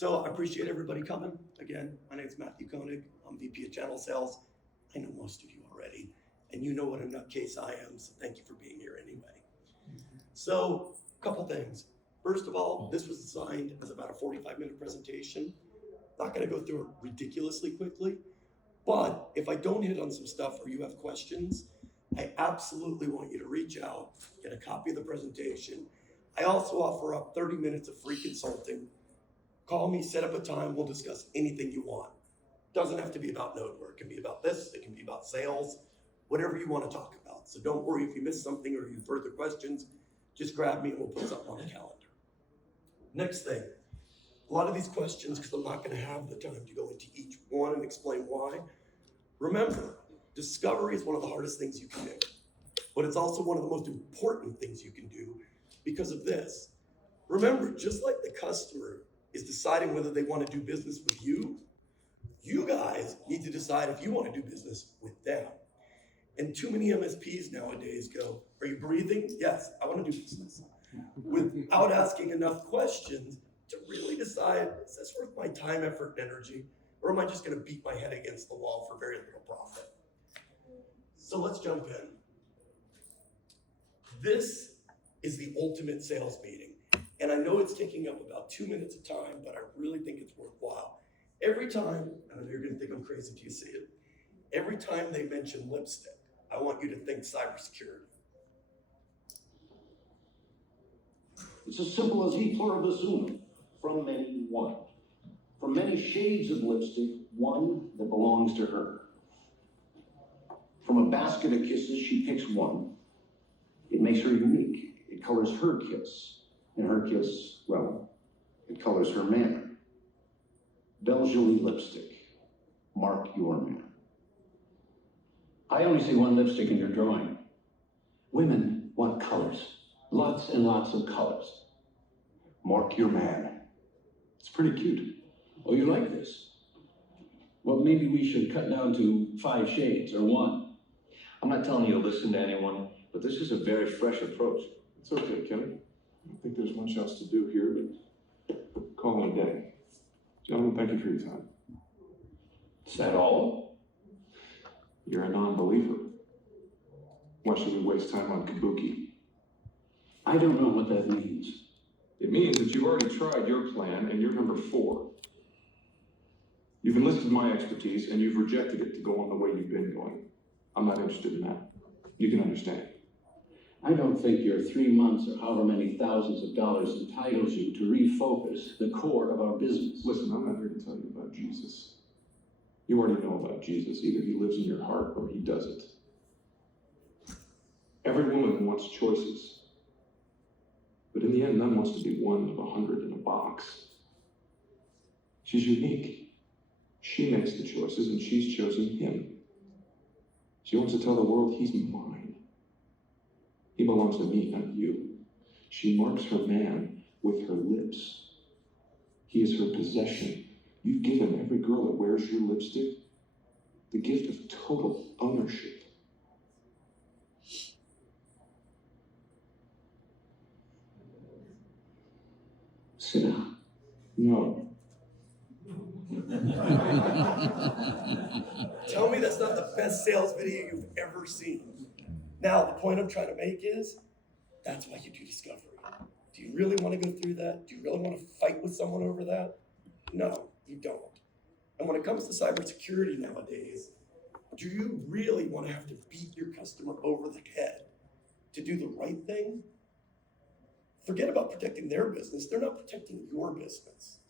So I appreciate everybody coming. Again, my name is Matthew Koenig. I'm VP of Channel Sales. I know most of you already, and you know what a nutcase I am, so thank you for being here anyway. So, a couple things. First of all, this was designed as about a 45-minute presentation. Not gonna go through it ridiculously quickly, but if I don't hit on some stuff or you have questions, I absolutely want you to reach out, get a copy of the presentation. I also offer up 30 minutes of free consulting. Call me, set up a time, we'll discuss anything you want. Doesn't have to be about Nodeware, it can be about this, it can be about sales, whatever you want to talk about. So don't worry if you miss something or you have further questions, just grab me and we'll put something on the calendar. Next thing, a lot of these questions, because I'm not going to have the time to go into each one and explain why. Remember, discovery is one of the hardest things you can do, but it's also one of the most important things you can do because of this. Remember, just like the customer is deciding whether they want to do business with you, you guys need to decide if you want to do business with them. And too many MSPs nowadays go, are you breathing? Yes, I want to do business. Without asking enough questions to really decide, is this worth my time, effort, and energy? Or am I just going to beat my head against the wall for very little profit? So let's jump in. This is the ultimate sales meeting. And I know it's taking up about 2 minutes of time, but I really think it's worthwhile. Every time, and you're going to think I'm crazy till you see it, every time they mention lipstick, I want you to think cybersecurity. It's as simple as e pluribus unum, from many, one. From many shades of lipstick, one that belongs to her. From a basket of kisses, she picks one. It makes her unique. It colors her kiss. And her kiss, well, it colors her man. Belle Jolie lipstick. Mark your man. I only see one lipstick in your drawing. Women want colors. Lots and lots of colors. Mark your man. It's pretty cute. Oh, you like this? Well, maybe we should cut down to 5 shades or 1. I'm not telling you to listen to anyone, but this is a very fresh approach. It's okay, Kevin. I don't think there's much else to do here, but call it a day. Gentlemen, thank you for your time. Is that all? You're a non-believer. Why should we waste time on kabuki? I don't know what that means. It means that you've already tried your plan and you're number 4. You've enlisted my expertise and you've rejected it to go on the way you've been going. I'm not interested in that. You can understand. I don't think your 3 months or however many thousands of dollars entitles you to refocus the core of our business. Listen, I'm not here to tell you about Jesus. You already know about Jesus. Either he lives in your heart or he doesn't. Every woman wants choices. But in the end, none wants to be one of 100 in a box. She's unique. She makes the choices and she's chosen him. She wants to tell the world he's mine. He belongs to me, not you. She marks her man with her lips. He is her possession. You've given every girl that wears your lipstick the gift of total ownership. Sit down. No. Tell me that's not the best sales video you've ever seen. Now, the point I'm trying to make is, that's why you do discovery. Do you really want to go through that? Do you really want to fight with someone over that? No, you don't. And when it comes to cybersecurity nowadays, do you really want to have to beat your customer over the head to do the right thing? Forget about protecting their business. They're not protecting your business.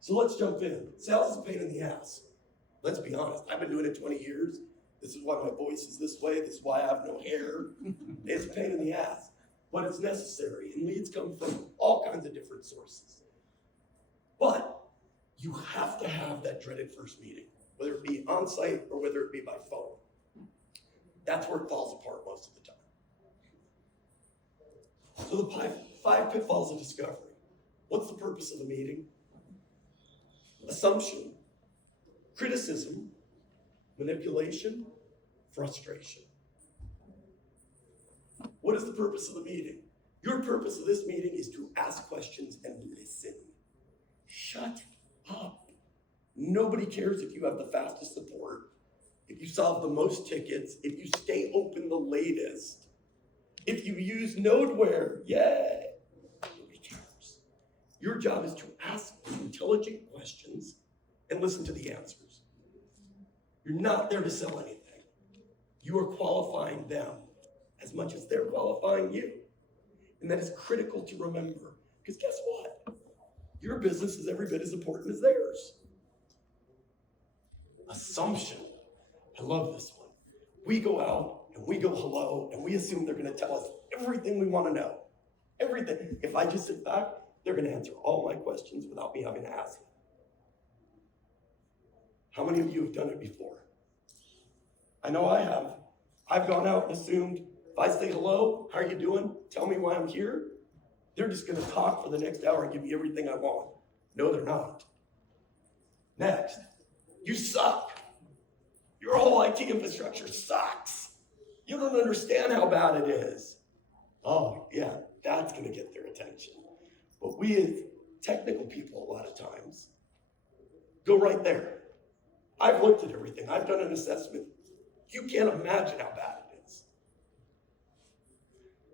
So let's jump in. Sales is a pain in the ass. Let's be honest. I've been doing it 20 years. This is why my voice is this way. This is why I have no hair. It's a pain in the ass, but it's necessary. And leads come from all kinds of different sources. But you have to have that dreaded first meeting, whether it be on site or whether it be by phone. That's where it falls apart most of the time. So the 5 pitfalls of discovery. What's the purpose of the meeting? Assumption, criticism, manipulation, frustration. What is the purpose of the meeting? Your purpose of this meeting is to ask questions and listen. Shut nobody cares if you have the fastest support, if you solve the most tickets, if you stay open the latest, if you use Nodeware, yay. Nobody cares. Your job is to ask intelligent questions and listen to the answers. You're not there to sell anything. You are qualifying them as much as they're qualifying you. And that is critical to remember, because guess what? Your business is every bit as important as theirs. Assumption. I love this one. We go out and we go hello and we assume they're going to tell us everything we want to know. Everything. If I just sit back, they're going to answer all my questions without me having to ask them. How many of you have done it before? I know I have. I've gone out and assumed if I say hello, how are you doing? Tell me why I'm here. They're just going to talk for the next hour and give me everything I want. No, they're not. Next, you suck. Your whole IT infrastructure sucks. You don't understand how bad it is. Oh, yeah, that's going to get their attention. But we as technical people, a lot of times, go right there. I've looked at everything. I've done an assessment. You can't imagine how bad it is.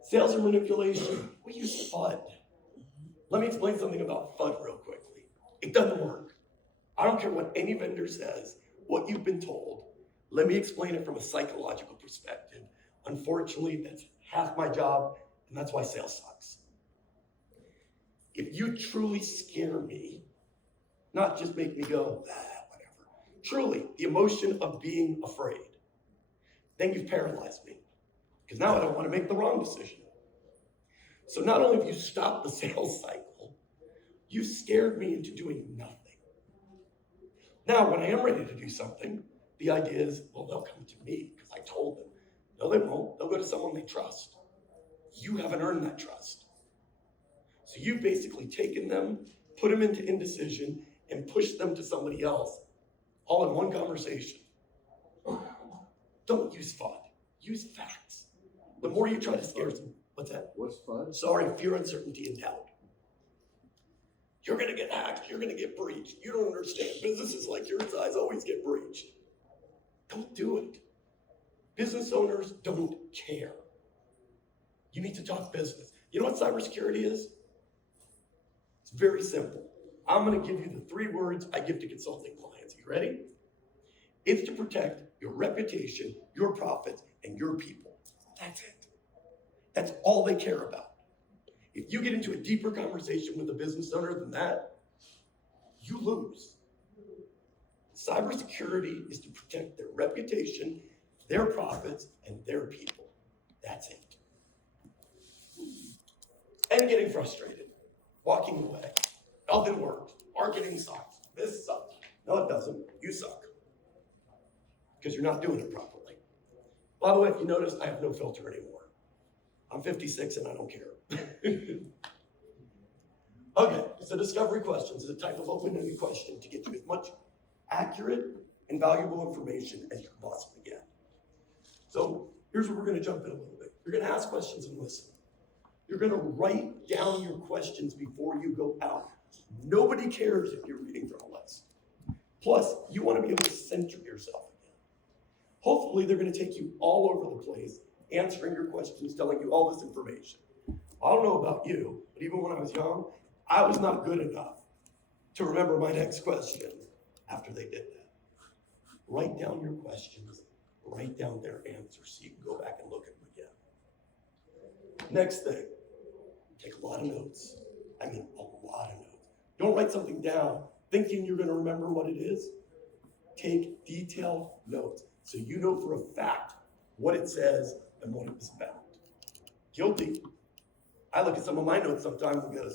Sales and manipulation, we use FUD. Let me explain something about FUD real quickly. It doesn't work. I don't care what any vendor says, what you've been told. Let me explain it from a psychological perspective. Unfortunately, that's half my job, and that's why sales sucks. If you truly scare me, not just make me go, whatever, truly, the emotion of being afraid, then you've paralyzed me. Because now I don't want to make the wrong decision. So not only have you stopped the sales cycle, you scared me into doing nothing. Now, when I am ready to do something, the idea is, well, they'll come to me because I told them. No, they won't. They'll go to someone they trust. You haven't earned that trust. So you've basically taken them, put them into indecision, and pushed them to somebody else, all in one conversation. Don't use FUD. Use facts. The more you try to scare them, what's that? What's FUD? Sorry, fear, uncertainty, and doubt. You're gonna get hacked, you're gonna get breached. You don't understand. Businesses like your size always get breached. Don't do it. Business owners don't care. You need to talk business. You know what cybersecurity is? It's very simple. I'm gonna give you the 3 words I give to consulting clients. You ready? It's to protect your reputation, your profits, and your people. That's it. That's all they care about. If you get into a deeper conversation with a business owner than that, you lose. Cybersecurity is to protect their reputation, their profits, and their people. That's it. And getting frustrated, walking away. Nothing works. Marketing sucks. This sucks. No, it doesn't. You suck. Because you're not doing it properly. By the way, if you notice, I have no filter anymore. I'm 56 and I don't care. Okay, so discovery questions is a type of open-ended question to get you as much accurate and valuable information as you can possibly get. So here's where we're going to jump in a little bit. You're going to ask questions and listen. You're going to write down your questions before you go out. Nobody cares if you're reading from a list. Plus, you want to be able to center yourself again. Hopefully, they're going to take you all over the place, answering your questions, telling you all this information. I don't know about you, but even when I was young, I was not good enough to remember my next question after they did that. Write down your questions, write down their answers so you can go back and look at them again. Next thing, take a lot of notes. I mean, a lot of notes. Don't write something down thinking you're going to remember what it is. Take detailed notes so you know for a fact what it says and what it was about. Guilty. I look at some of my notes sometimes and go,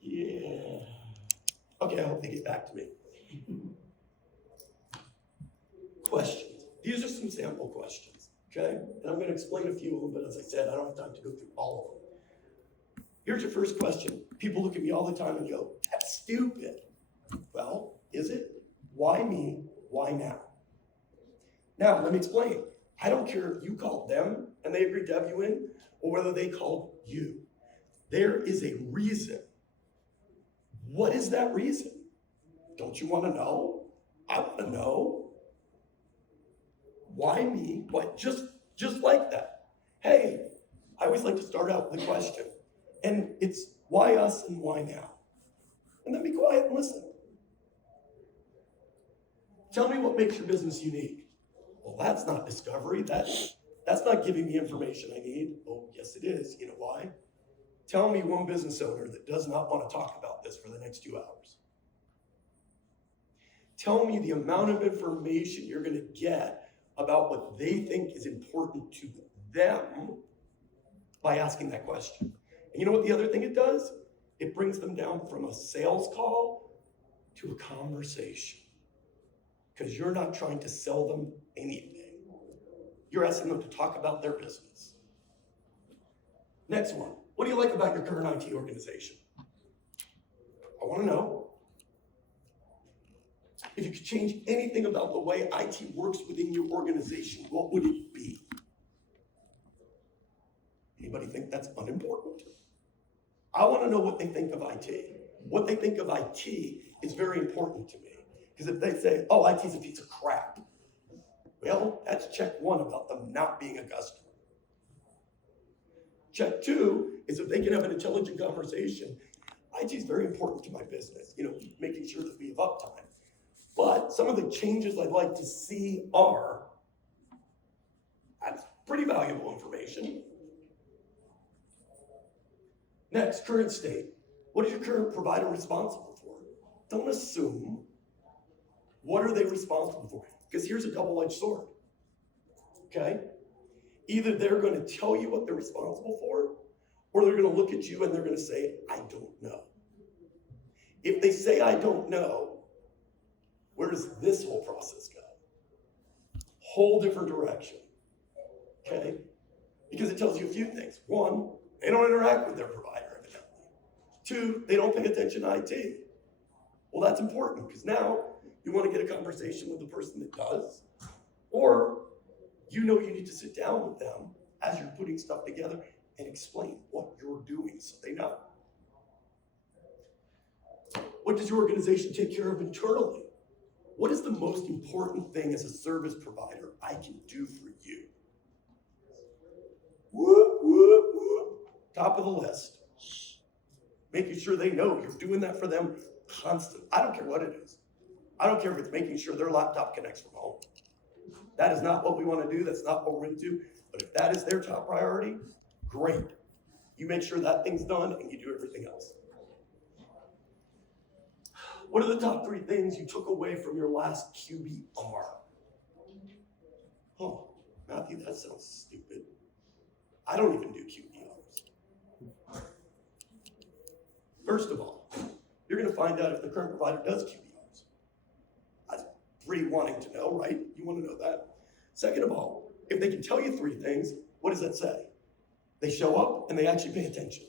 yeah. Okay, I hope they get back to me. Questions. These are some sample questions, okay? And I'm going to explain a few of them, but as I said, I don't have time to go through all of them. Here's your first question. People look at me all the time and go, that's stupid. Well, is it? Why me? Why now? Now, let me explain. I don't care if you called them and they agreed to have you in, or whether they called you. There is a reason. What is that reason? Don't you want to know? I want to know. Why me? What? Just like that. Hey, I always like to start out with a question. And it's why us and why now? And then be quiet and listen. Tell me what makes your business unique. Well, that's not discovery. That's not giving me information I need. Oh, yes, it is. You know why? Tell me one business owner that does not want to talk about this for the next 2 hours. Tell me the amount of information you're going to get about what they think is important to them by asking that question. And you know what the other thing it does? It brings them down from a sales call to a conversation. Because you're not trying to sell them anything. You're asking them to talk about their business. Next one. What do you like about your current IT organization? I want to know. If you could change anything about the way IT works within your organization, what would it be? Anybody think that's unimportant? I want to know what they think of IT. What they think of IT is very important to me. Because if they say, oh, IT is a piece of crap, well, that's check one about them not being a customer. Check two is if they can have an intelligent conversation. IT is very important to my business, making sure that we have uptime. But some of the changes I'd like to see are, that's pretty valuable information. Next, current state. What is your current provider responsible for? Don't assume. What are they responsible for? Because here's a double-edged sword, okay? Either they're going to tell you what they're responsible for, or they're going to look at you and they're going to say, I don't know. If they say, I don't know, where does this whole process go? Whole different direction, okay? Because it tells you a few things. One, they don't interact with their provider, evidently. Two, they don't pay attention to IT. Well, that's important, because now you want to get a conversation with the person that does, or you need to sit down with them as you're putting stuff together and explain what you're doing so they know. What does your organization take care of internally? What is the most important thing as a service provider I can do for you? Whoop, whoop, whoop. Top of the list. Making sure they know you're doing that for them constantly. I don't care what it is. I don't care if it's making sure their laptop connects from home. That is not what we want to do. That's not what we're into. But if that is their top priority, great. You make sure that thing's done and you do everything else. What are the top 3 things you took away from your last QBR? Oh, Matthew, that sounds stupid. I don't even do QBRs. First of all, you're going to find out if the current provider does QBRs. That's pretty wanting to know, right? You want to know that. Second of all, if they can tell you 3 things, what does that say? They show up and they actually pay attention.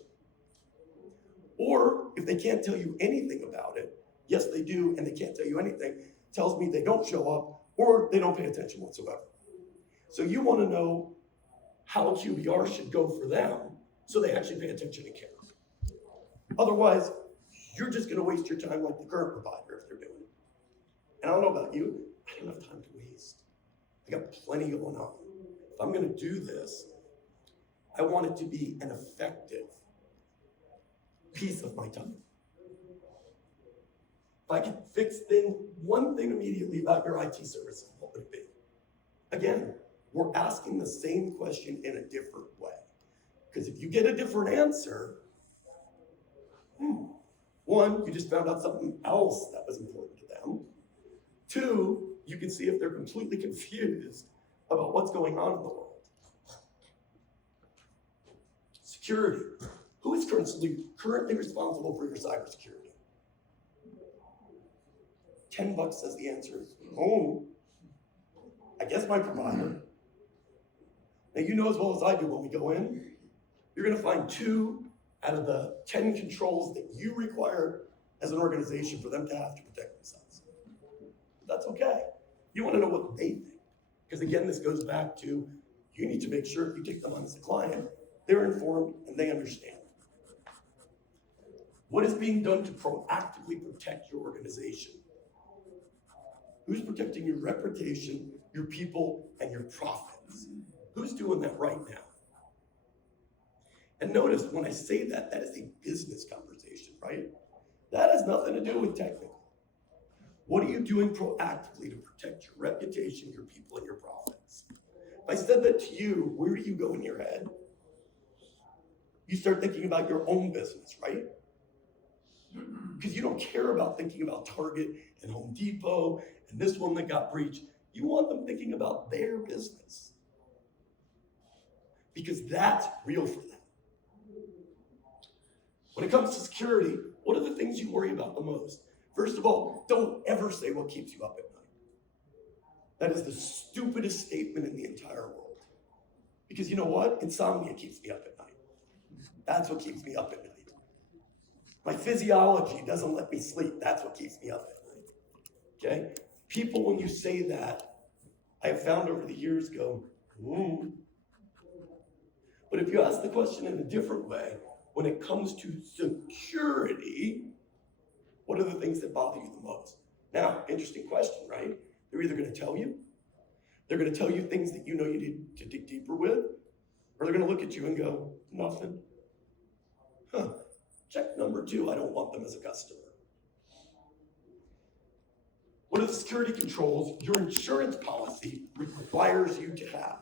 Or if they can't tell you anything about it, yes, they do, and they can't tell you anything, tells me they don't show up or they don't pay attention whatsoever. So you want to know how QBR should go for them so they actually pay attention and care. Otherwise, you're just going to waste your time like the current provider if they're doing it. And I don't know about you, I don't have time to waste. I got plenty going on. If I'm going to do this, I want it to be an effective piece of my time. If I could fix one thing immediately about your IT services, what would it be? Again, we're asking the same question in a different way. Because if you get a different answer, one, you just found out something else that was important to them. Two, you can see if they're completely confused about what's going on in the world. Security. Who is currently responsible for your cybersecurity? $10 says the answer. Oh, I guess my provider. Now you know as well as I do when we go in, you're going to find 2 out of the 10 controls that you require as an organization for them to have to protect themselves. That's okay. You want to know what they think. Because again, this goes back to, you need to make sure if you take them on as a client, they're informed and they understand. What is being done to proactively protect your organization? Who's protecting your reputation, your people, and your profits? Who's doing that right now? And notice when I say that, that is a business conversation, right? That has nothing to do with technical. What are you doing proactively to protect your reputation, your people, and your profits? If I said that to you, where do you go in your head? You start thinking about your own business, right? Because you don't care about thinking about Target and Home Depot and this one that got breached. You want them thinking about their business. Because that's real for them. When it comes to security, what are the things you worry about the most? First of all, don't ever say what keeps you up at night. That is the stupidest statement in the entire world. Because you know what? Insomnia keeps me up at night. That's what keeps me up at night. My physiology doesn't let me sleep. That's what keeps me up at night. Okay? People, when you say that, I have found over the years go, ooh. But if you ask the question in a different way, when it comes to security, what are the things that bother you the most? Now, interesting question, right? They're either going to tell you, they're going to tell you things that you know you need to dig deeper with, or they're going to look at you and go, nothing. Huh. Check number 2, I don't want them as a customer. What are the security controls your insurance policy requires you to have?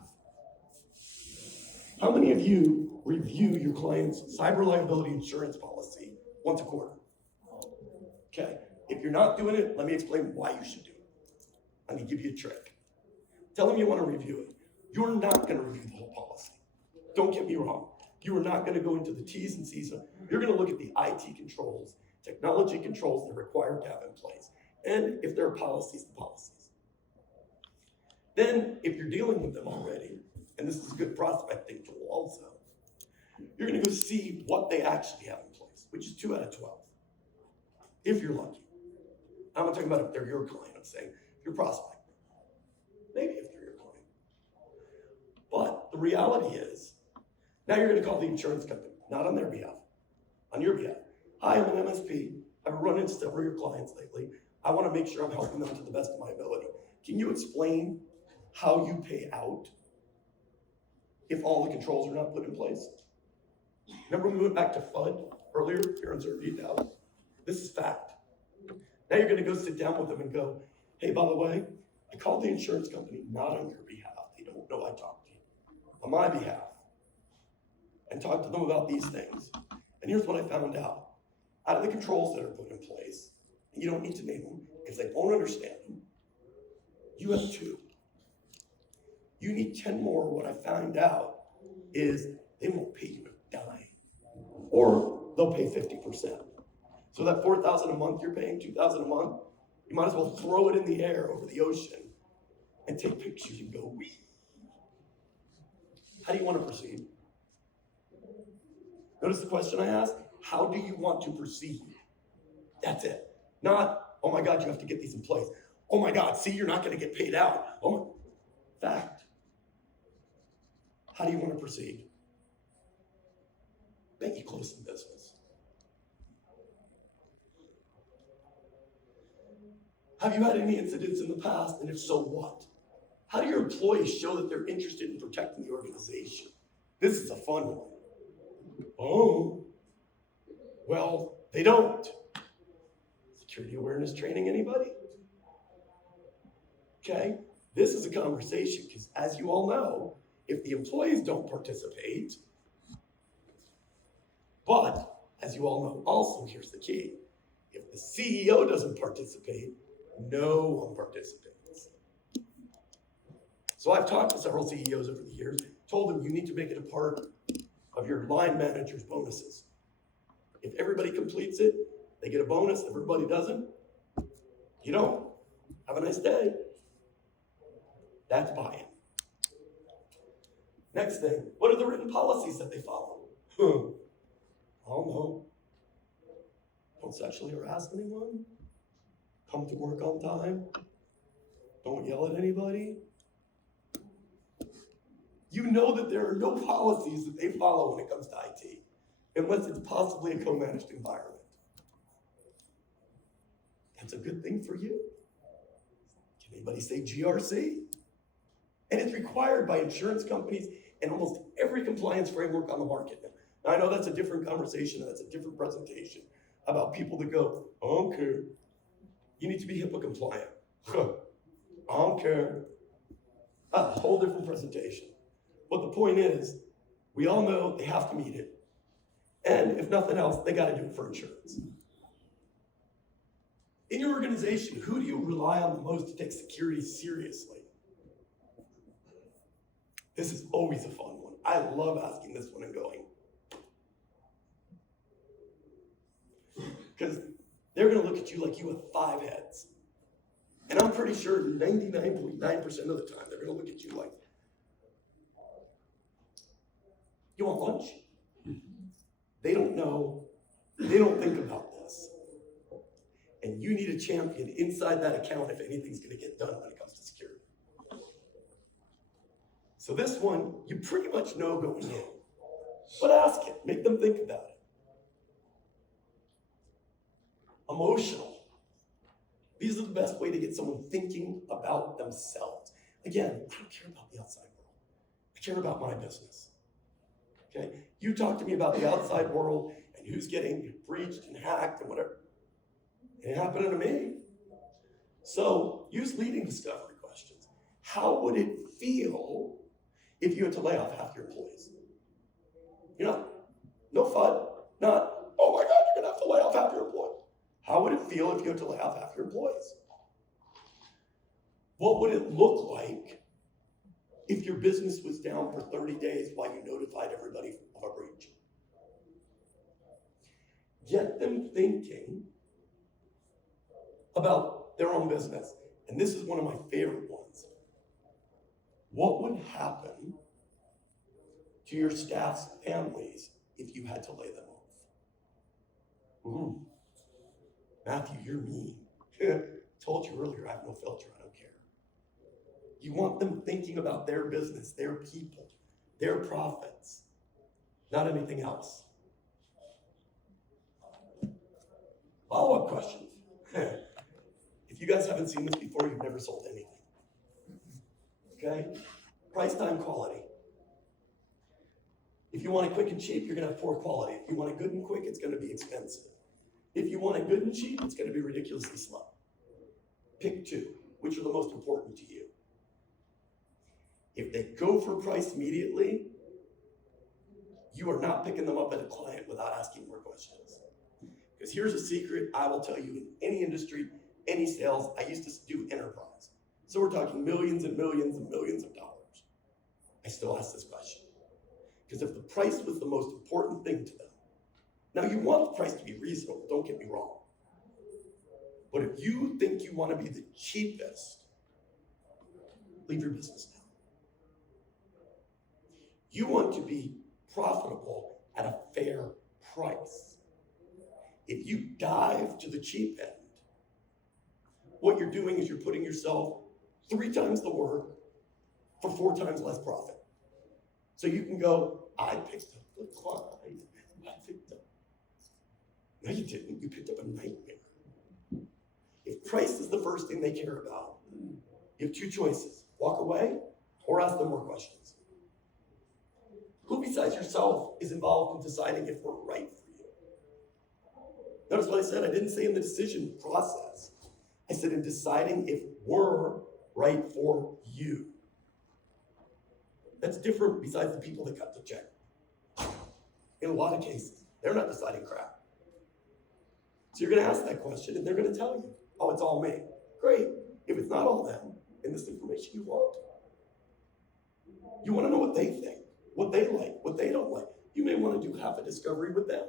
How many of you review your client's cyber liability insurance policy once a quarter? Okay, if you're not doing it, let me explain why you should do it. Let me give you a trick. Tell them you want to review it. You're not going to review the whole policy. Don't get me wrong. You are not going to go into the T's and C's. You're going to look at the IT controls, technology controls they're required to have in place. And if there are policies, the policies. Then, if you're dealing with them already, and this is a good prospecting tool also, you're going to go see what they actually have in place, which is 2 out of 12. If you're lucky. I'm not talking about if they're your client, I'm saying if you're prospecting. Maybe if they're your client. But the reality is, now you're going to call the insurance company, not on their behalf, on your behalf. Hi, I'm an MSP. I've run into several of your clients lately. I want to make sure I'm helping them to the best of my ability. Can you explain how you pay out if all the controls are not put in place? Remember we went back to FUD earlier, fear, uncertainty, doubt? This is fact. Now you're going to go sit down with them and go, hey, by the way, I called the insurance company, not on your behalf. They don't know I talked to you. On my behalf. And talked to them about these things. And here's what I found out. Out of the controls that are put in place, and you don't need to name them because they won't understand them, you have 2. You need 10 more. What I found out is they won't pay you a dime. Or they'll pay 50%. So that $4,000 a month you're paying, $2,000 a month, you might as well throw it in the air over the ocean and take pictures and go, wee. How do you want to proceed? Notice the question I asked, how do you want to proceed? That's it. Not, oh my God, you have to get these in place. Oh my God, see, you're not going to get paid out. Oh my, fact. How do you want to proceed? Bet you close in business. Have you had any incidents in the past, and if so, what? How do your employees show that they're interested in protecting the organization? This is a fun one. Oh, well, they don't. Security awareness training, anybody? Okay, this is a conversation because as you all know, if the employees don't participate, but as you all know also, here's the key. If the CEO doesn't participate, no one participates. So I've talked to several CEOs over the years, told them you need to make it a part of your line manager's bonuses. If everybody completes it, they get a bonus. If everybody doesn't, you don't. Have a nice day. That's buy-in. Next thing, what are the written policies that they follow? I don't know. Don't sexually harass anyone. Come to work on time. Don't yell at anybody. You know that there are no policies that they follow when it comes to IT, unless it's possibly a co-managed environment. That's a good thing for you. Anybody say GRC? And it's required by insurance companies and almost every compliance framework on the market now. Now, I know that's a different conversation, and that's a different presentation about people that go, I don't care. You need to be HIPAA compliant. I don't care. A whole different presentation. But the point is, we all know they have to meet it. And if nothing else, they got to do it for insurance. In your organization, who do you rely on the most to take security seriously? This is always a fun one. I love asking this one and going. Because they're going to look at you like you have 5 heads. And I'm pretty sure 99.9% of the time, they're going to look at you like, you want lunch? They don't know. They don't think about this. And you need a champion inside that account if anything's going to get done when it comes to security. So this one, you pretty much know going in. But ask it. Make them think about it. Emotional. These are the best way to get someone thinking about themselves. Again, I don't care about the outside world. I care about my business. Okay? You talk to me about the outside world and who's getting breached and hacked and whatever. It ain't happening to me. So use leading discovery questions. How would it feel if you had to lay off half your employees? You're not, no fun, not, oh my God, you're gonna have to lay off half your employees. How would it feel if you had to lay off half your employees? What would it look like if your business was down for 30 days while you notified everybody of a breach? Get them thinking about their own business. And this is one of my favorite ones. What would happen to your staff's families if you had to lay them off? Matthew, you're mean. Told you earlier, I have no filter, I don't care. You want them thinking about their business, their people, their profits, not anything else. Follow-up questions. If you guys haven't seen this before, you've never sold anything. Okay? Price, time, quality. If you want it quick and cheap, you're gonna have poor quality. If you want it good and quick, it's gonna be expensive. If you want it good and cheap, it's gonna be ridiculously slow. Pick 2. Which are the most important to you? If they go for price immediately, you are not picking them up at a client without asking more questions. Because here's a secret I will tell you in any industry, any sales, I used to do enterprise. So we're talking millions and millions and millions of dollars. I still ask this question. Because if the price was the most important thing to them, now you want the price to be reasonable, don't get me wrong. But if you think you want to be the cheapest, leave your business now. You want to be profitable at a fair price. If you dive to the cheap end, what you're doing is you're putting yourself 3 times the work for 4 times less profit. So you can go, I picked up the client, I picked up. No, you didn't, you picked up a nightmare. If price is the first thing they care about, you have 2 choices, walk away or ask them more questions. Who besides yourself is involved in deciding if we're right for you? Notice what I said, I didn't say in the decision process. I said in deciding if we're right for you. That's different besides the people that cut the check. In a lot of cases, they're not deciding crap. So you're gonna ask that question and they're gonna tell you, oh, it's all me. Great, if it's not all them, and this information you want. You wanna know what they think, what they like, what they don't like. You may wanna do half a discovery with them.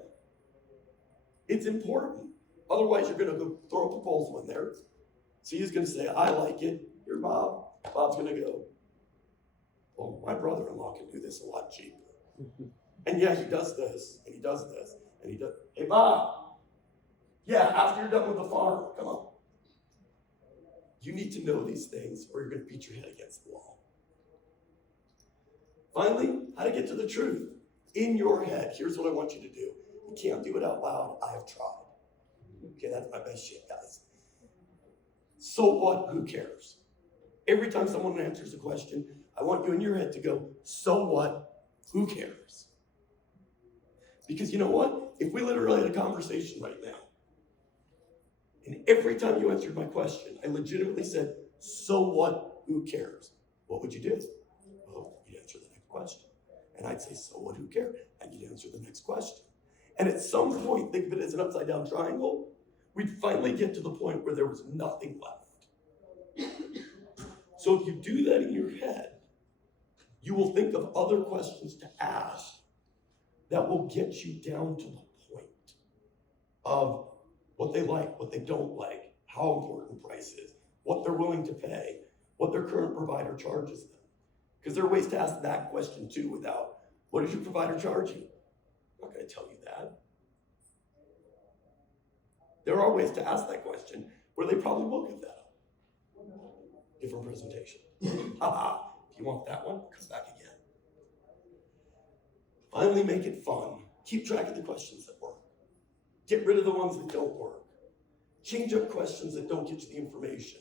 It's important. Otherwise, you're gonna go throw a proposal in there. So he's gonna say, I like it, you're Bob. Bob's gonna go, well, my brother-in-law can do this a lot cheaper. And yeah, he does this, and he does this, and he does, hey Bob, yeah, after you're done with the farm, come on. You need to know these things or you're gonna beat your head against the wall. Finally, how to get to the truth. In your head, here's what I want you to do. You can't do it out loud, I have tried. Okay, that's my best shit, guys. So what, who cares? Every time someone answers a question, I want you in your head to go, so what? Who cares? Because you know what? If we literally had a conversation right now, and every time you answered my question, I legitimately said, so what? Who cares? What would you do? Well, you'd answer the next question. And I'd say, so what? Who cares? And you'd answer the next question. And at some point, think of it as an upside down triangle, we'd finally get to the point where there was nothing left. So if you do that in your head, you will think of other questions to ask that will get you down to the point of what they like, what they don't like, how important price is, what they're willing to pay, what their current provider charges them. Because there are ways to ask that question too without, what does your provider charge you? I'm not going to tell you that. There are ways to ask that question where they probably will give that up. Different presentation. Haha, if you want that one, come back again. Finally, make it fun. Keep track of the questions that work. Get rid of the ones that don't work. Change up questions that don't get you the information.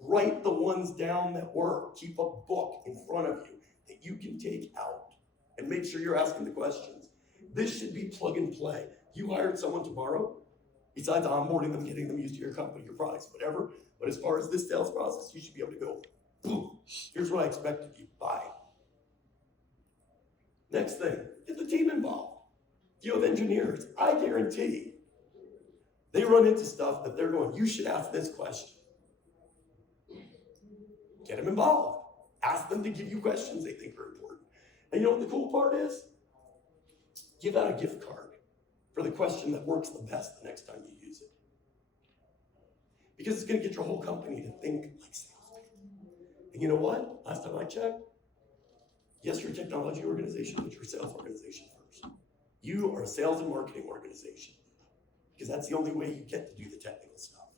Write the ones down that work. Keep a book in front of you that you can take out and make sure you're asking the questions. This should be plug and play. You hired someone tomorrow, besides onboarding them, getting them used to your company, your products, whatever. But as far as this sales process, you should be able to go, boom, here's what I expect of you, bye. Next thing, get the team involved. If you have engineers, I guarantee they run into stuff that they're going, you should ask this question. Get them involved. Ask them to give you questions they think are important. And you know what the cool part is? Give out a gift card for the question that works the best the next time you use it. Because it's going to get your whole company to think like salespeople. And you know what? Last time I checked, yes, you're a technology organization, but you're a sales organization first. You are a sales and marketing organization because that's the only way you get to do the technical stuff.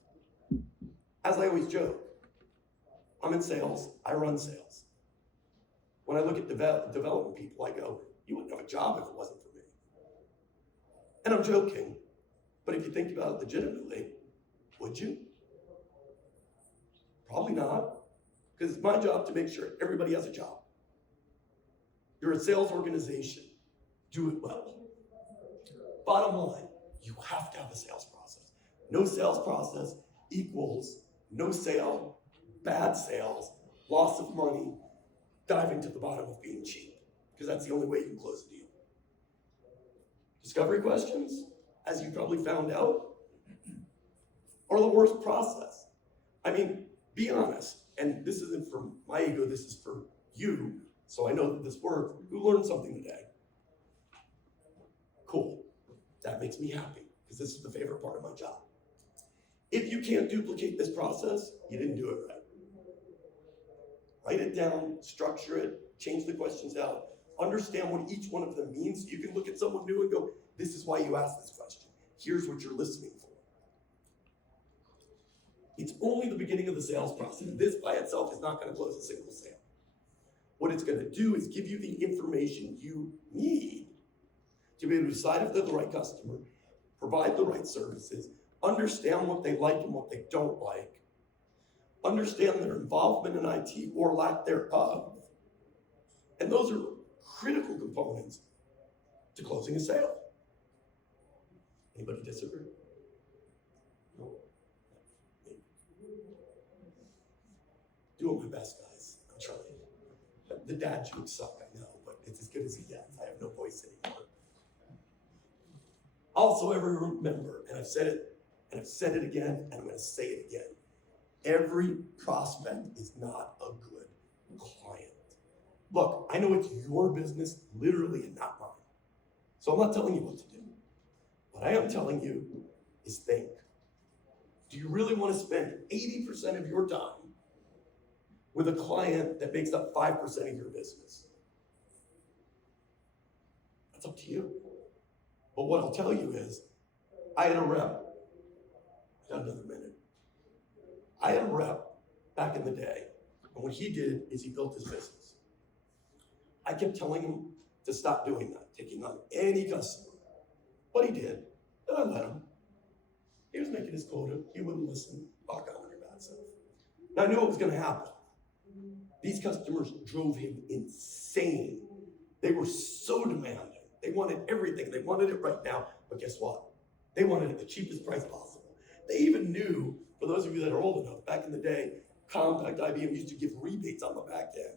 As I always joke, I'm in sales, I run sales. When I look at development people, I go, you wouldn't have a job if it wasn't for me. And I'm joking, but if you think about it legitimately, would you? Probably not, because it's my job to make sure everybody has a job. You're a sales organization, do it well. Bottom line, you have to have a sales process. No sales process equals no sale, bad sales, loss of money, diving to the bottom of being cheap, because that's the only way you can close a deal. Discovery questions, as you probably found out, are the worst process. I mean, be honest, and this isn't for my ego, this is for you, so I know that this works. Who learned something today? Cool. That makes me happy, because this is the favorite part of my job. If you can't duplicate this process, you didn't do it right. Write it down, structure it, change the questions out, understand what each one of them means. So you can look at someone new and go, this is why you asked this question. Here's what you're listening for. It's only the beginning of the sales process. This by itself is not going to close a single sale. What it's going to do is give you the information you need to be able to decide if they're the right customer, provide the right services, understand what they like and what they don't like, understand their involvement in IT or lack thereof. And those are critical components to closing a sale. Anybody disagree? No? Maybe. Doing my best, guys. I'm trying. The dad jokes suck, I know, but it's as good as he gets. I have no voice anymore. Also, everyone remember, and I've said it again, and I'm going to say it again. Every prospect is not a good client. Look, I know it's your business, literally, and not mine. So I'm not telling you what to do. What I am telling you is think. Do you really want to spend 80% of your time with a client that makes up 5% of your business? That's up to you. But what I'll tell you is, I had a rep. I got another minute. I had a rep back in the day, and what he did is he built his business. I kept telling him to stop doing that, taking on any customer. But he did, and I let him. He was making his quota, he wouldn't listen, back on your bad stuff. Now I knew what was gonna happen. These customers drove him insane. They were so demanding. They wanted everything. They wanted it right now. But guess what? They wanted it at the cheapest price possible. They even knew, for those of you that are old enough, back in the day, Compact IBM used to give rebates on the back end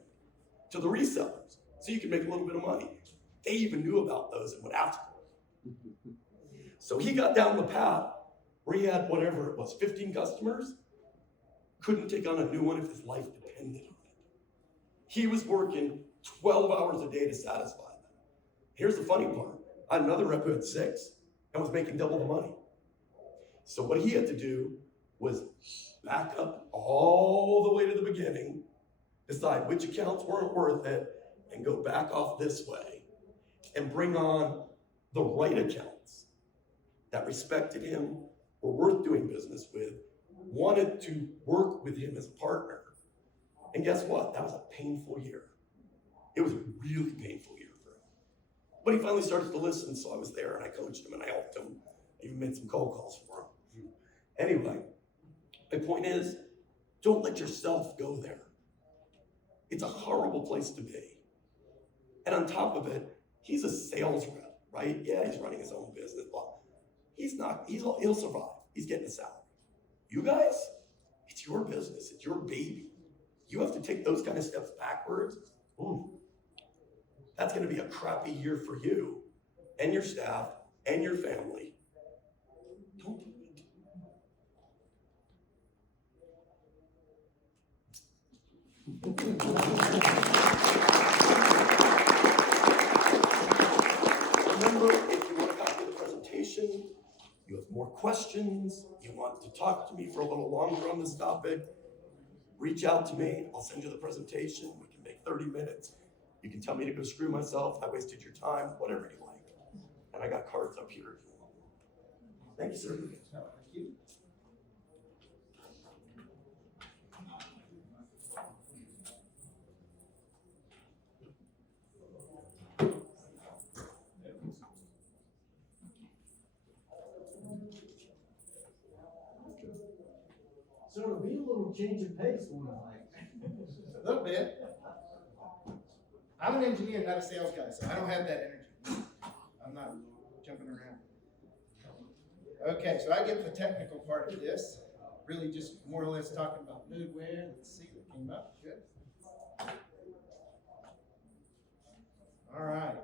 to the resellers so you could make a little bit of money. They even knew about those and would ask for them. So he got down the path where he had whatever it was, 15 customers, couldn't take on a new one if his life depended on it. He was working 12 hours a day to satisfy them. Here's the funny part. I had another rep who had 6 and was making double the money. So what he had to do was back up all the way to the beginning, decide which accounts weren't worth it, and go back off this way and bring on the right accounts that respected him, were worth doing business with, wanted to work with him as a partner. And guess what? That was a painful year. It was a really painful year for him. But he finally started to listen, so I was there and I coached him and I helped him. I even made some cold calls for him. Anyway, my point is, don't let yourself go there. It's a horrible place to be. And on top of it, he's a sales rep, right? Yeah, he's running his own business. Well, he'll survive. He's getting a salary. You guys, it's your business. It's your baby. You have to take those kind of steps backwards. That's going to be a crappy year for you and your staff and your family. Don't do it. Remember, if you want a copy of the presentation, you have more questions, you want to talk to me for a little longer on this topic, reach out to me. I'll send you the presentation. We can make 30 minutes. You can tell me to go screw myself. I wasted your time, whatever you like. And I got cards up here if you want. Thank you, sir. Thank you. So it'll be a little change of pace one night. A little bit. I'm an engineer, not a sales guy, so I don't have that energy. I'm not jumping around. Okay, so I get the technical part of this. Really just more or less talking about Nodeware. Let's see what came up. Good. All right.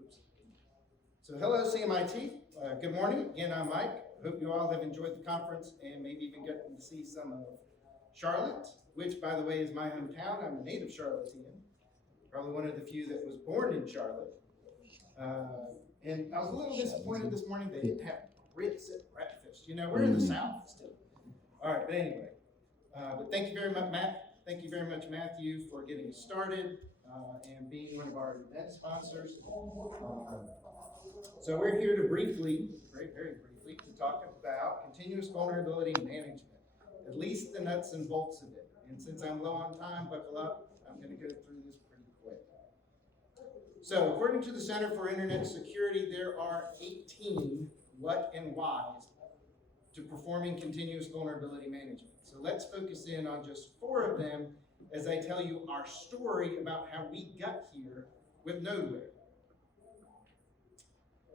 Oops. So hello, CMIT. Good morning. Again, I'm Mike. Hope you all have enjoyed the conference and maybe even gotten to see some of Charlotte, which, by the way, is my hometown. I'm a native Charlottean. Probably one of the few that was born in Charlotte. And I was a little disappointed this morning they didn't have grits at breakfast. You know, we're in the South still. All right, but anyway. But thank you very much, Matt. Thank you very much, Matthew, for getting us started and being one of our event sponsors. So we're here to briefly, very, very briefly, to talk about continuous vulnerability management, at least the nuts and bolts of it. And since I'm low on time, buckle up. I'm going to go through this pretty quick. So according to the Center for Internet Security, there are 18 what and whys to performing continuous vulnerability management. So let's focus in on just 4 of them as I tell you our story about how we got here with Nodeware.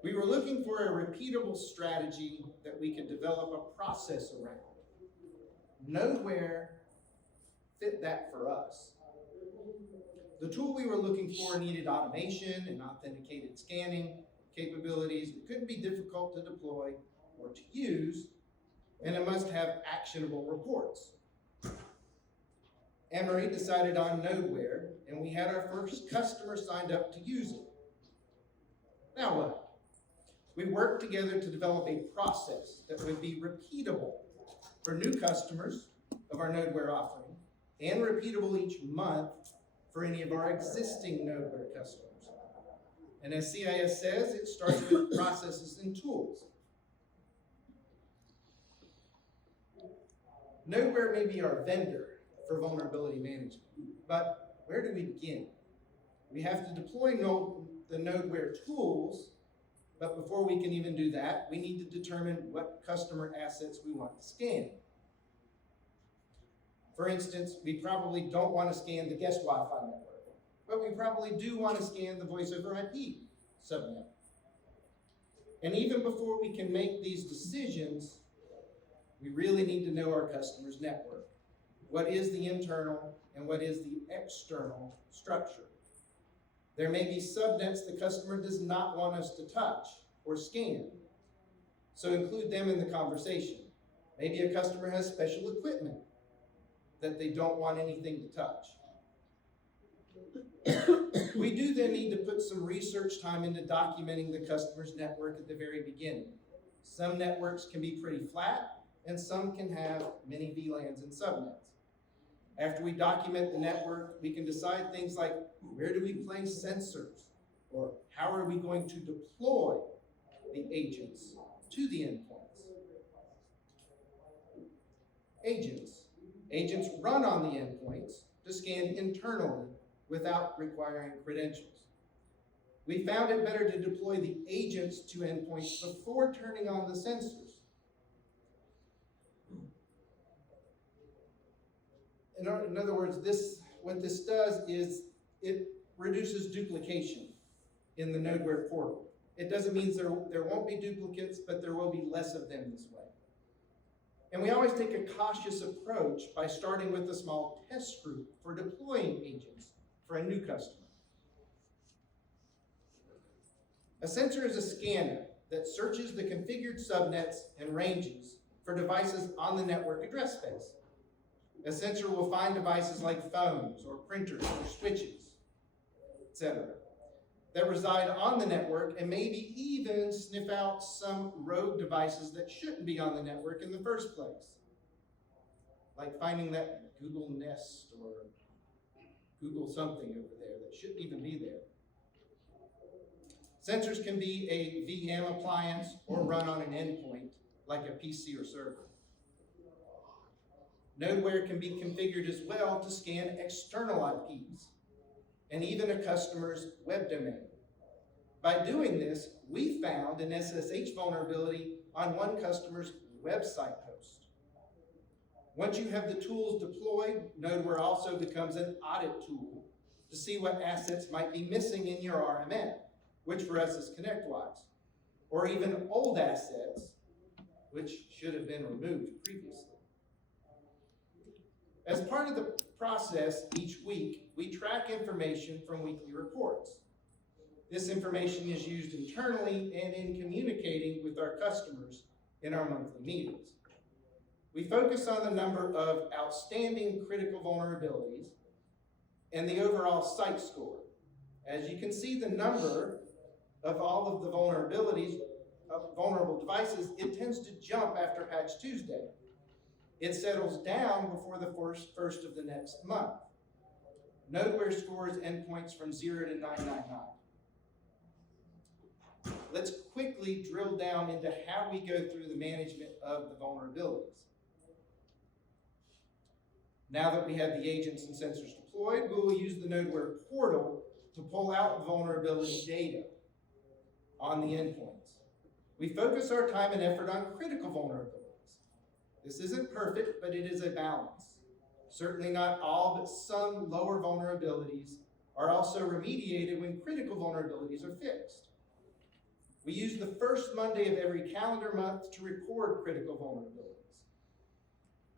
We were looking for a repeatable strategy that we could develop a process around. Nodeware fit that for us. The tool we were looking for needed automation and authenticated scanning capabilities. It couldn't be difficult to deploy or to use, and it must have actionable reports. Anne-Marie decided on Nodeware, and we had our first customer signed up to use it. Now what? We worked together to develop a process that would be repeatable for new customers of our Nodeware offering and repeatable each month for any of our existing Nodeware customers. And as CIS says, it starts with processes and tools. Nodeware may be our vendor for vulnerability management, but where do we begin? We have to deploy the Nodeware tools, but before we can even do that, we need to determine what customer assets we want to scan. For instance, we probably don't want to scan the guest Wi-Fi network, but we probably do want to scan the voice over IP subnet. And even before we can make these decisions, we really need to know our customer's network. What is the internal and what is the external structure? There may be subnets the customer does not want us to touch or scan, so include them in the conversation. Maybe a customer has special equipment that they don't want anything to touch. We do then need to put some research time into documenting the customer's network at the very beginning. Some networks can be pretty flat, and some can have many VLANs and subnets. After we document the network, we can decide things like, where do we place sensors? Or how are we going to deploy the agents to the endpoints? Agents run on the endpoints to scan internally without requiring credentials. We found it better to deploy the agents to endpoints before turning on the sensors. In other words, what this does is it reduces duplication in the Nodeware portal. It doesn't mean there won't be duplicates, but there will be less of them this way. And we always take a cautious approach by starting with a small test group for deploying agents for a new customer. A sensor is a scanner that searches the configured subnets and ranges for devices on the network address space. A sensor will find devices like phones or printers or switches, etc., that reside on the network and maybe even sniff out some rogue devices that shouldn't be on the network in the first place. Like finding that Google Nest or Google something over there that shouldn't even be there. Sensors can be a VM appliance or run on an endpoint like a PC or server. Nodeware can be configured as well to scan external IPs and even a customer's web domain. By doing this, we found an SSH vulnerability on one customer's website host. Once you have the tools deployed, Nodeware also becomes an audit tool to see what assets might be missing in your RMN, which for us is ConnectWise, or even old assets, which should have been removed previously. As part of the process each week, we track information from weekly reports. This information is used internally and in communicating with our customers in our monthly meetings. We focus on the number of outstanding critical vulnerabilities and the overall site score. As you can see, the number of all of the vulnerabilities of vulnerable devices, it tends to jump after Patch Tuesday. It settles down before the first of the next month. Nodeware scores endpoints from 0 to 999. Let's quickly drill down into how we go through the management of the vulnerabilities. Now that we have the agents and sensors deployed, we will use the Nodeware portal to pull out vulnerability data on the endpoints. We focus our time and effort on critical vulnerabilities. This isn't perfect, but it is a balance. Certainly not all, but some lower vulnerabilities are also remediated when critical vulnerabilities are fixed. We use the first Monday of every calendar month to record critical vulnerabilities.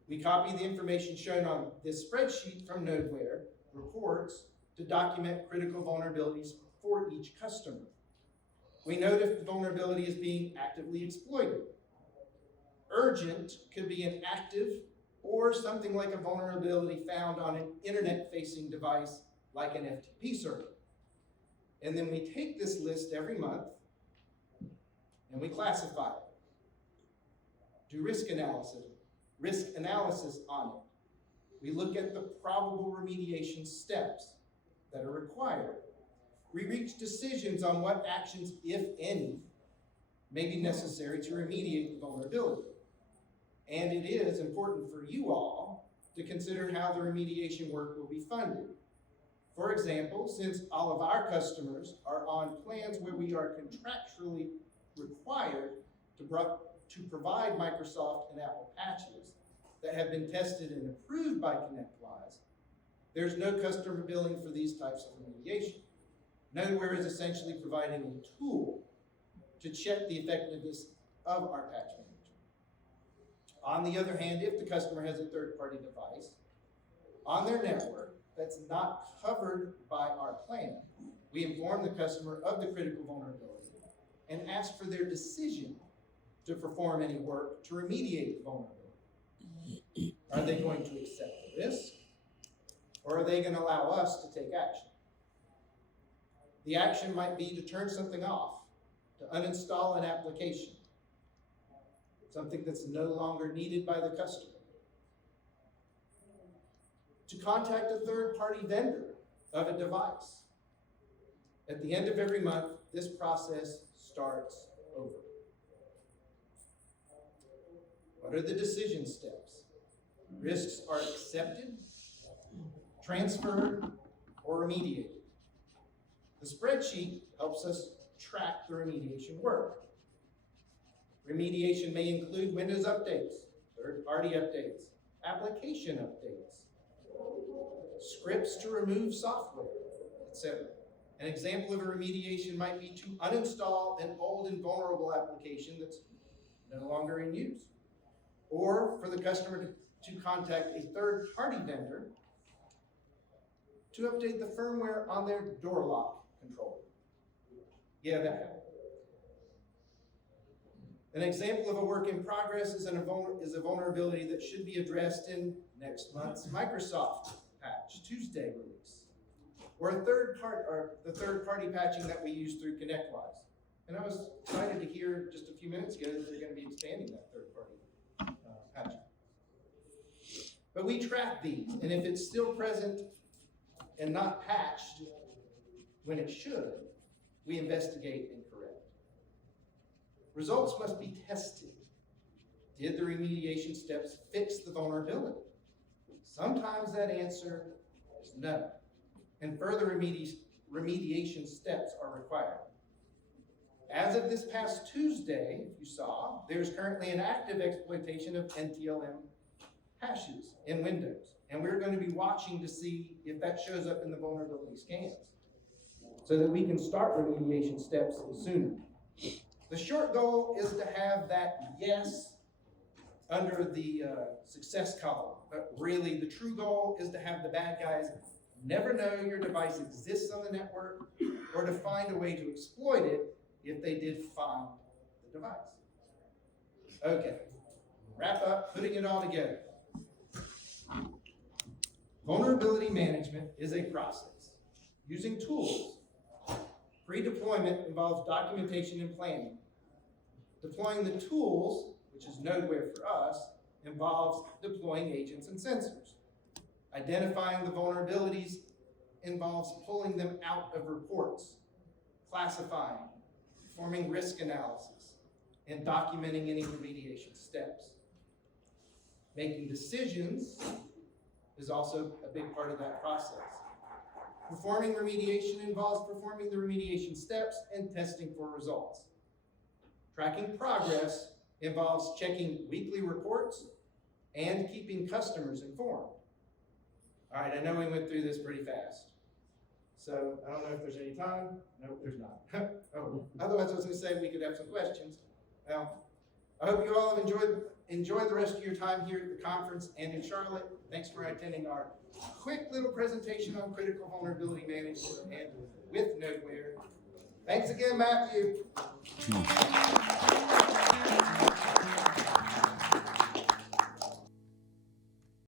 We copy the information shown on this spreadsheet from Nodeware reports to document critical vulnerabilities for each customer. We note if the vulnerability is being actively exploited. Urgent could be an active or something like a vulnerability found on an internet-facing device like an FTP server. And then we take this list every month and we classify it. Do risk analysis on it. We look at the probable remediation steps that are required. We reach decisions on what actions, if any, may be necessary to remediate the vulnerability. And it is important for you all to consider how the remediation work will be funded. For example, since all of our customers are on plans where we are contractually required to provide Microsoft and Apple patches, that have been tested and approved by ConnectWise, there's no customer billing for these types of remediation. Nodeware is essentially providing a tool to check the effectiveness of our patch management. On the other hand, if the customer has a third-party device on their network that's not covered by our plan, we inform the customer of the critical vulnerability and ask for their decision to perform any work to remediate the vulnerability. Are they going to accept the risk, or are they going to allow us to take action? The action might be to turn something off, to uninstall an application, something that's no longer needed by the customer, to contact a third-party vendor of a device. At the end of every month, this process starts over. What are the decision steps? Risks are accepted, transferred, or remediated. The spreadsheet helps us track the remediation work. Remediation may include Windows updates, third-party updates, application updates, scripts to remove software, etc. An example of a remediation might be to uninstall an old and vulnerable application that's no longer in use, or for the customer to contact a third-party vendor to update the firmware on their door lock controller. Yeah, that happened. An example of a work in progress is a vulnerability that should be addressed in next month's Microsoft patch, Tuesday release, or the third-party patching that we use through ConnectWise. And I was excited to hear just a few minutes ago that they're going to be expanding that third-party patching. But we track these, and if it's still present and not patched when it should, we investigate and correct. Results must be tested. Did the remediation steps fix the vulnerability? Sometimes that answer is no, and further remediation steps are required. As of this past Tuesday, if you saw, there's currently an active exploitation of NTLM hashes in Windows, and we're going to be watching to see if that shows up in the vulnerability scans so that we can start remediation steps sooner. The short goal is to have that yes under the success column, but really the true goal is to have the bad guys never know your device exists on the network or to find a way to exploit it if they did find the device. Okay, wrap up, putting it all together. Vulnerability management is a process using tools. Pre-deployment involves documentation and planning. Deploying the tools, which is Nodeware for us, involves deploying agents and sensors. Identifying the vulnerabilities involves pulling them out of reports, classifying, performing risk analysis, and documenting any remediation steps. Making decisions is also a big part of that process. Performing remediation involves performing the remediation steps and testing for results. Tracking progress involves checking weekly reports and keeping customers informed. All right, I know we went through this pretty fast. So I don't know if there's any time. No, there's not. Oh, otherwise I was gonna say we could have some questions. Well, I hope you all have enjoyed the rest of your time here at the conference and in Charlotte. Thanks for attending our quick little presentation on critical vulnerability management and with Nodeware. Thanks again, Matthew.